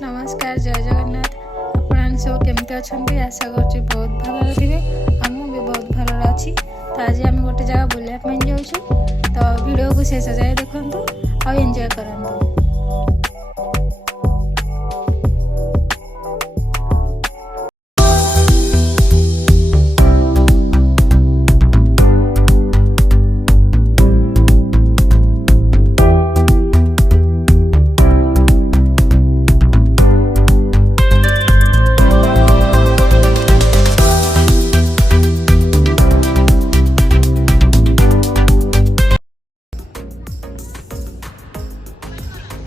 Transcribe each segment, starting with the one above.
नमस्कार जय जगन्नाथ आपण सब केमती अच्छा आशा कर बहुत भल थे आम भी बहुत भल अच्छी तो आज आम गोटे जगह बुलाप जाऊँ तो वीडियो को शेष जाए देखूँ और एंजॉय करूँ।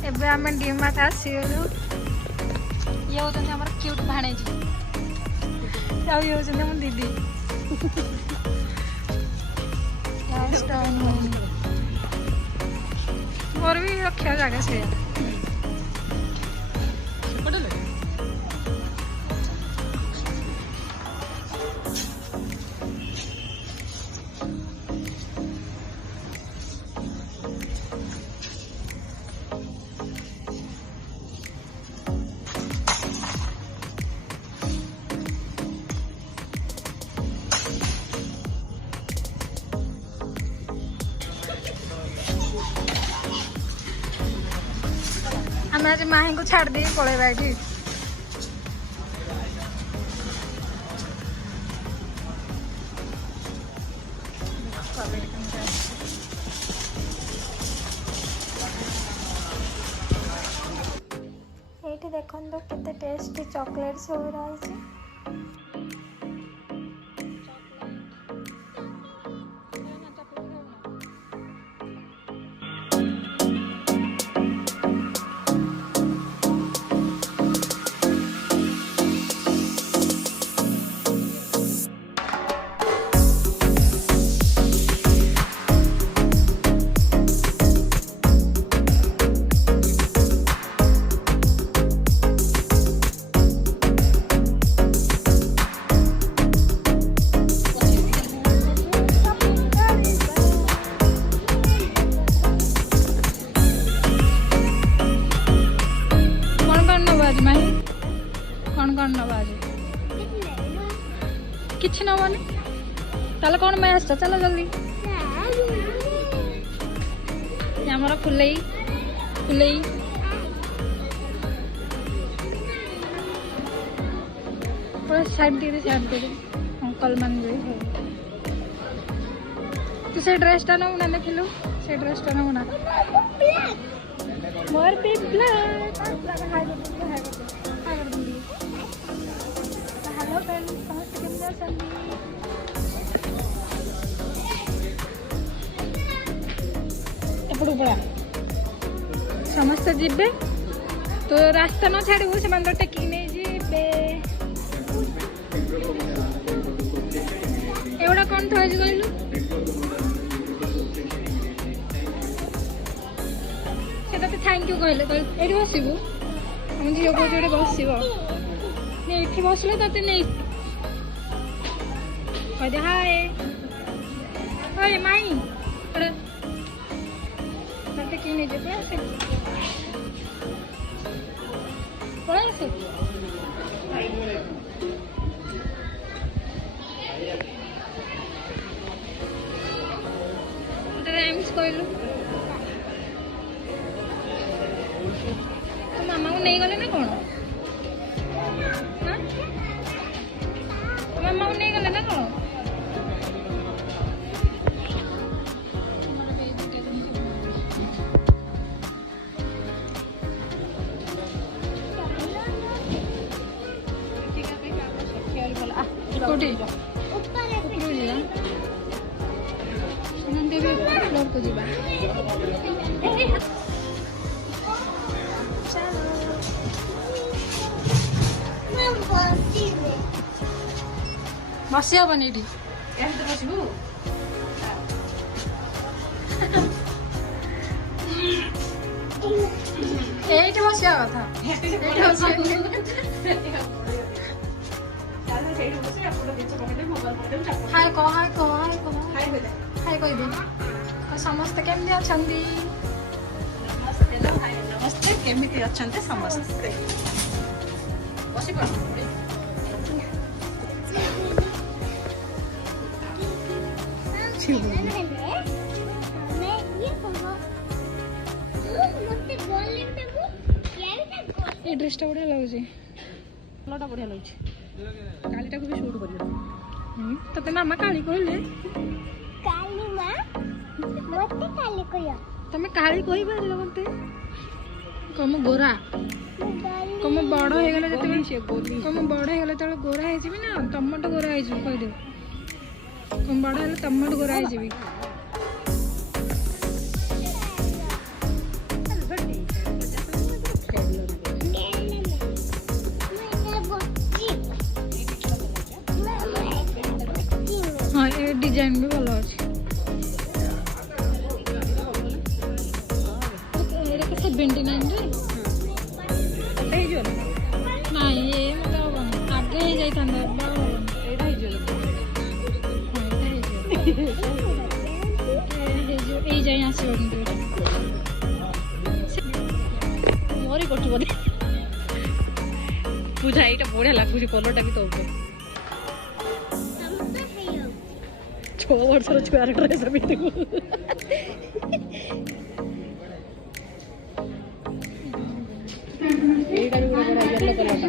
एबे आम डीमार्ट आसीगलु ये होते हमर क्यूट भाणेजी आउ ये होते हम दीदी लास्ट मोर भी रखा जगह से हम आज माही को छाड़ दी पड़ेगा ये देखो केते टेस्टी चॉकलेट सब रही। कौन कौन नवा आज किसी नवानी ताले कौन मैं आस चलो जल्दी आमर फुलई फुलई पूरा साइड दे अंकल मान तू से ड्रेसटा नौ ना देखिलु से ड्रेसटा नौ ना मोर भी ब्लैक हेलो फ्रेंड्स समस्त केमती अछंती एपटू पड़ा समस्त जीवे तो रास्ता न छाड़ू से टेकिक नहीं जीवे एवढा कौन थोड़ा कहलु से थैंक यू कहले ये बसबू हम झील कहे बस ये बसले ते नहीं कह हाय हाय माई ते कि नहीं जे आसे पड़ा आसे राइम्स कहलु तो मामा को नहीं गले ना कौन मामा को नहीं गले ना कौन फ्लोर को जीवा बस हेनी बसबू ये बसा कथा हाय कह हाय कह हाय कह हाय कह दे समस्त केमती अच्छा ସମସ୍ତେ କେମିତି ଅଛନ୍ତି ସମସ୍ତେ ବସି ପଡ଼ନ୍ତି। ये ड्रेसटा बढ़िया लगुच କଲରଟା ବଢ଼ିଆ ଲାଗୁଛି କାଳିଟାକୁ ବି ସୁଟ୍ କରିବ। तते मामा काली कहले तमे काली कहि पारिलो मते कम गोरा कम बड़ हे गेले जते कम बड़ हे गेले तले गोरा हे जिबी ना टमाटो गोरा हे जिबी कहि दे कम बड़ हेले टमाटो गोरा हे जिबी हाँ ये डिजाइन भी भल अच्छे सेवेन्टी नाइन ना ये मतलब आगे ही जाता जाए आस ମୋରି କରୁଛୁ ବୋଧେ ପୂଜା ଏଇଟା ବଢ଼ିଆ ଲାଗୁଛି କଲରଟା ବି ତ ଉପରେ 6 ବର୍ଷର ଛୁଆର ଡ୍ରେସ୍ ପିନ୍ଧିବୁ ଏଇଟା ବି ଗୋଟେ ବଢ଼ିଆ ୟେଲୋ କଲରଟା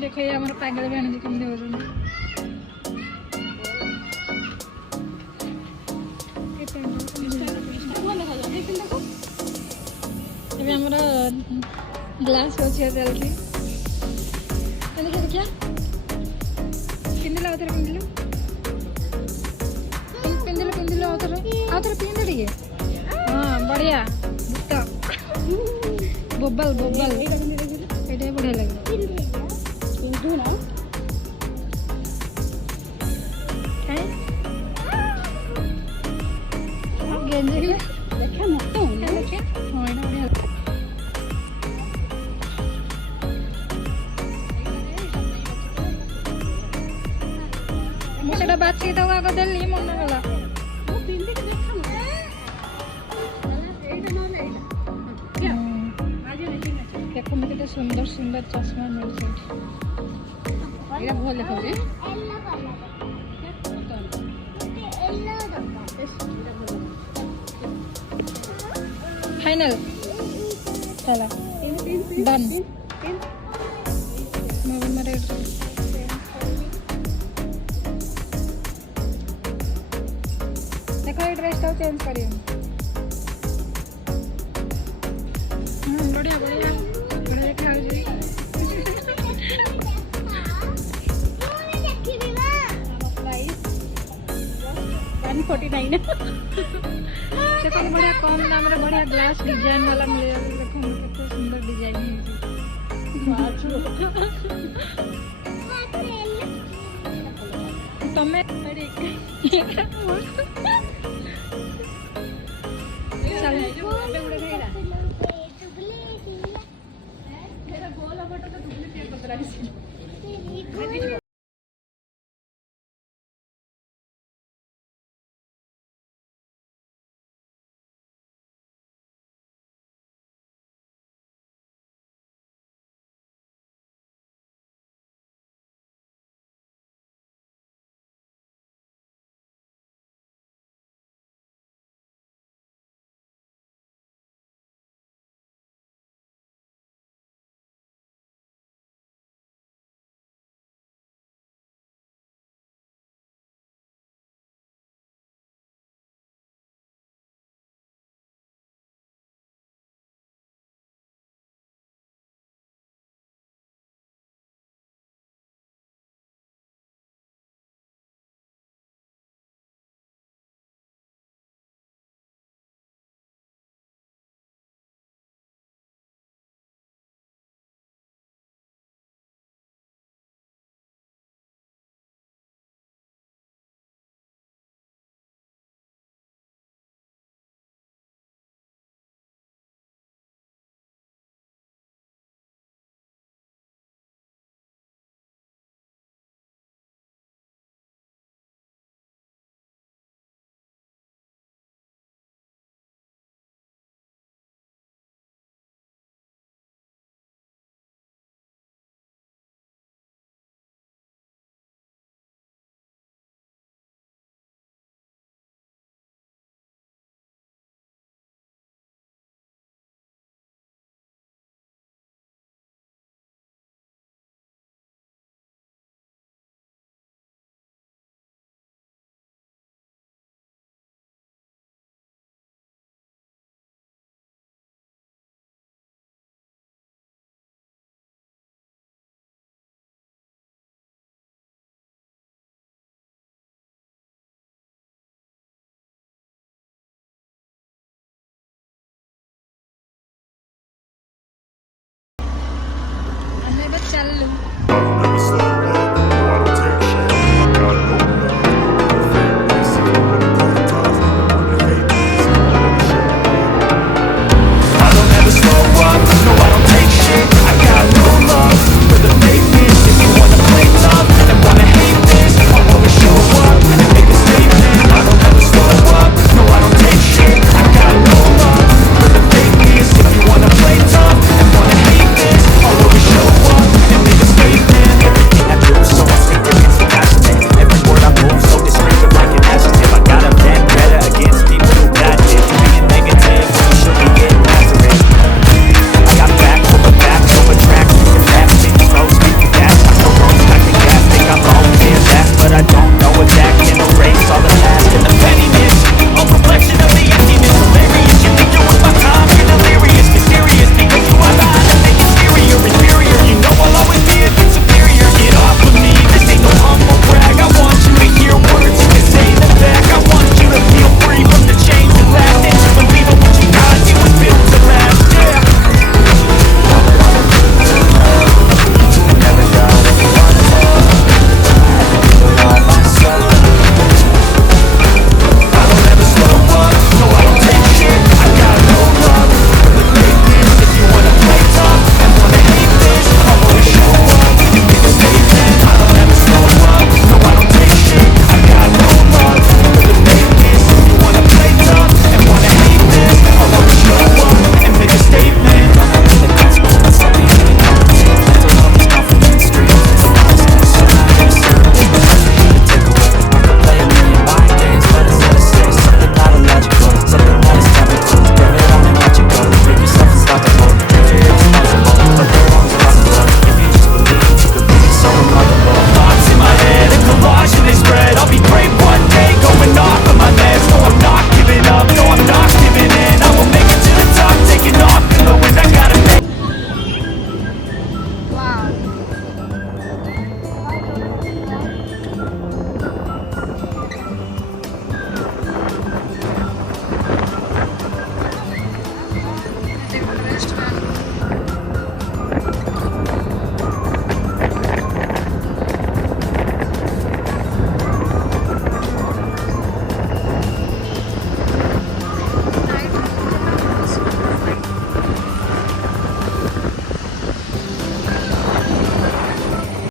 देखो ये हमारे पागल बहन जी केमती हो ग्लास अच्छी चलती देखिए पिंधिल आउ थे पिंधिल पिंधिल आउ थे पिंध टे हाँ बढ़िया बोबल बोबल ये बढ़िया लगे गेंजी देखा मत देखिए हाँ ये बढ़िया मुझे बात की तो आगे दिल्ली मन गला देखो मुझे सुंदर सुंदर चश्मा मिलছে এটা ভালো দেখাবে फाइनल चला डन मेरे देखो ये ड्रेस तो चेंज करिए बढ़िया बढ़िया बढ़िया खा जी 149 देखो बढ़िया कम दाम रे बढ़िया ग्लास डिजाइन वाला मिले देखो कितना सुंदर डिजाइन है तमे